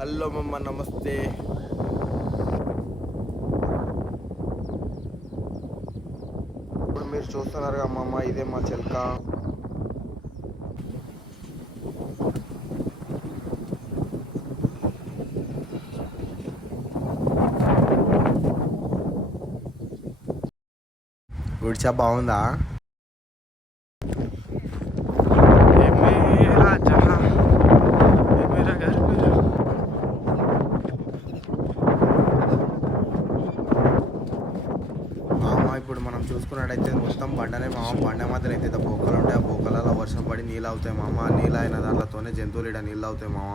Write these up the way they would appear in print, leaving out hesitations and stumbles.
Hello మమ్మ, నమస్తే. ఇప్పుడు మీరు చూస్తున్నారు అమ్మమ్మ, ఇదే మా చిలక. గుడిచా బాగుందా? ఇప్పుడు మనం చూసుకున్నట్టయితే మొత్తం బండనే మామ. బండ మాత్రం అయితే బొక్కలు ఉంటాయి. ఆ బొక్కలలో వర్షం పడి నీళ్ళు అవుతాయి మామ. నీళ్ళు అయిన దాంట్లోనే జంతువులు ఇక్కడ నీళ్ళు అవుతాయి మామ.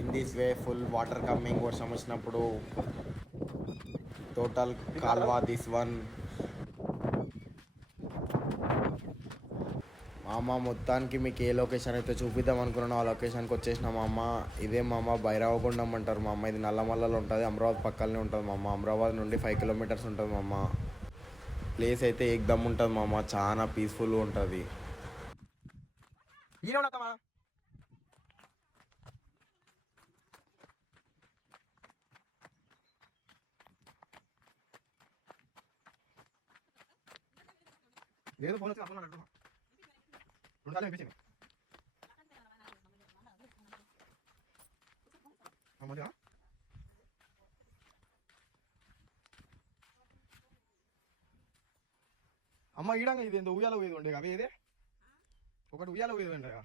In this way full water coming. వర్షం వచ్చినప్పుడు టోటల్ కాల్వా దిస్ వన్ మామ. మొత్తానికి మీకు ఏ లొకేషన్ అయితే చూపిద్దాం అనుకున్నానో ఆ లొకేషన్కి వచ్చేసిన మామ. ఇదే మామ భైరవగుండం అంటారు మామ. ఇది నల్లమల్లలో ఉంటుంది, అమరావతి పక్కనే ఉంటుంది మామ. అమరావతి నుండి 5 కిలోమీటర్స్ ఉంటుంది మామ. ప్లేస్ అయితే ఏకదమ్ ఉంటుంది మామ. చాలా పీస్ఫుల్గా ఉంటుంది. అమ్మ ఈడంగా ఇది ఎంత ఉయ్యాల పోయేది ఉండే అవి ఇదే ఒకటి ఉయ్యాల పోయేది అంటారా?